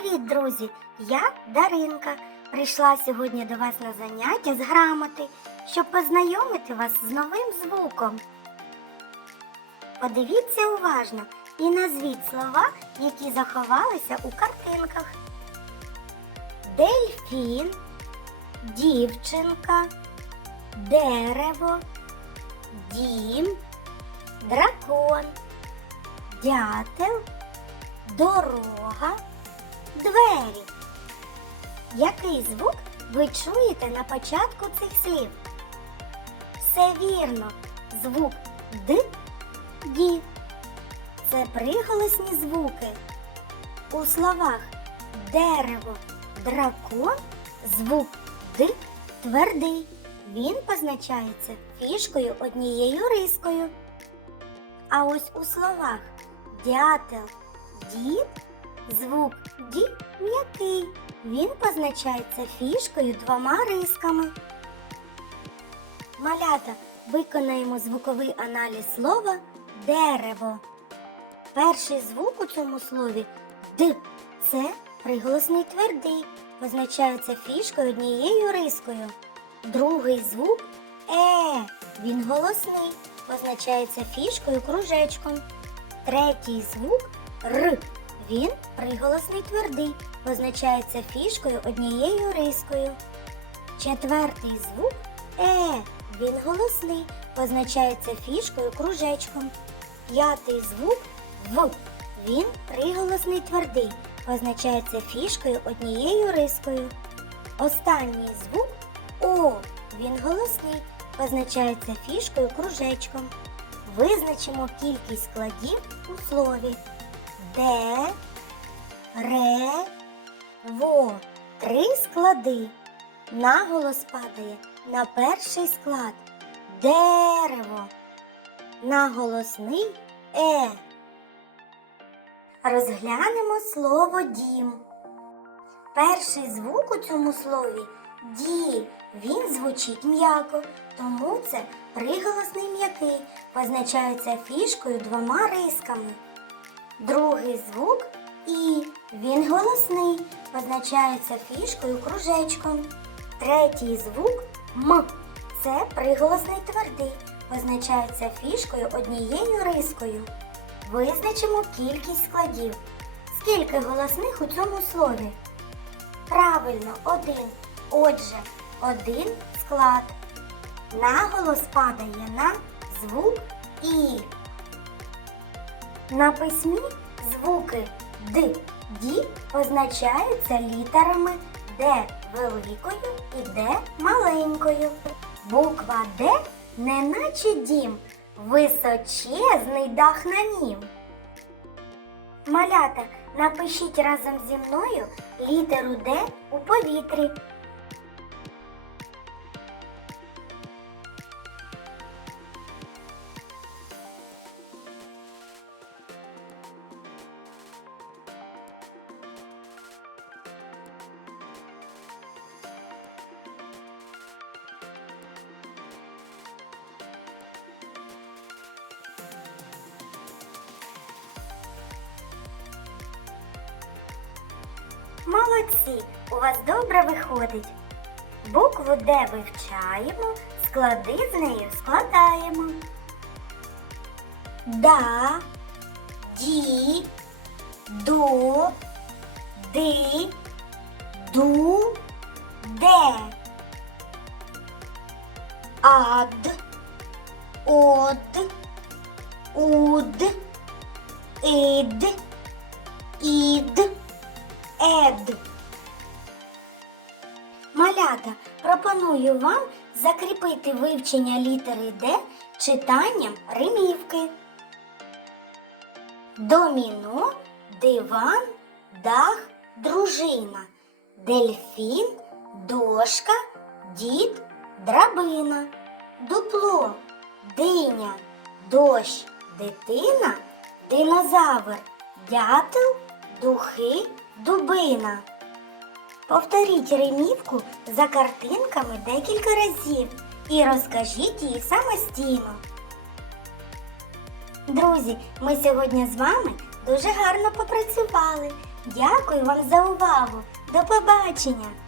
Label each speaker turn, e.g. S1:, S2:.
S1: Привіт, друзі! Я Даринка. Прийшла сьогодні до вас на заняття з грамоти, щоб познайомити вас з новим звуком. Подивіться уважно і назвіть слова, які заховалися у картинках. Дельфін, дівчинка, дерево, дім, дракон, дятел, дорога, двері. Який звук ви чуєте на початку цих слів? Все вірно. Звук Д, Ді. Це приголосні звуки. У словах дерево, дракон звук Д твердий. Він позначається фішкою однією рискою. А ось у словах дятел, дід звук Ді м'який. Він позначається фішкою двома рисками. Малята виконаємо звуковий аналіз слова дерево. Перший звук у цьому слові Д. Це приголосний твердий, позначається фішкою однією рискою. Другий звук Е. Він голосний, позначається фішкою кружечком. Третій звук Р. Він приголосний твердий, позначається фішкою однією рискою. Четвертий звук Е. Він голосний, позначається фішкою кружечком. П'ятий звук В. Він приголосний твердий, позначається фішкою однією рискою. Останній звук О. Він голосний, позначається фішкою кружечком. Визначимо кількість складів у слові. Де, ре, во. Три склади. Наголос падає на перший склад. Дерево. Наголосний е. Розглянемо слово дім. Перший звук у цьому слові ді. Він звучить м'яко, тому це приголосний м'який, позначається фішкою двома рисками. Другий звук І. Він голосний, позначається фішкою кружечком. Третій звук М. Це приголосний твердий, позначається фішкою однією рискою. Визначимо кількість складів. Скільки голосних у цьому слові? Правильно, один. Отже, один склад. Наголос падає на звук І. На письмі звуки Д, Ді позначаються літерами Д великою і Д маленькою. Буква Д неначе дім, височезний дах на нім. Малята, напишіть разом зі мною літеру Д у повітрі. Молодці, у вас добре виходить. Букву Д вивчаємо, склади з нею складаємо. Да, ді, до, ди, ду, де. Ад, од, уд, ід, ід. Ед. Малята, пропоную вам закріпити вивчення літери Д читанням римівки. Доміно, диван, дах, дружина, дельфін, дошка, дід, драбина, дупло, диня, дощ, дитина, динозавр, дятел, духи, дубина. Повторіть римівку за картинками декілька разів і розкажіть їх самостійно. Друзі, ми сьогодні з вами дуже гарно попрацювали. Дякую вам за увагу. До побачення!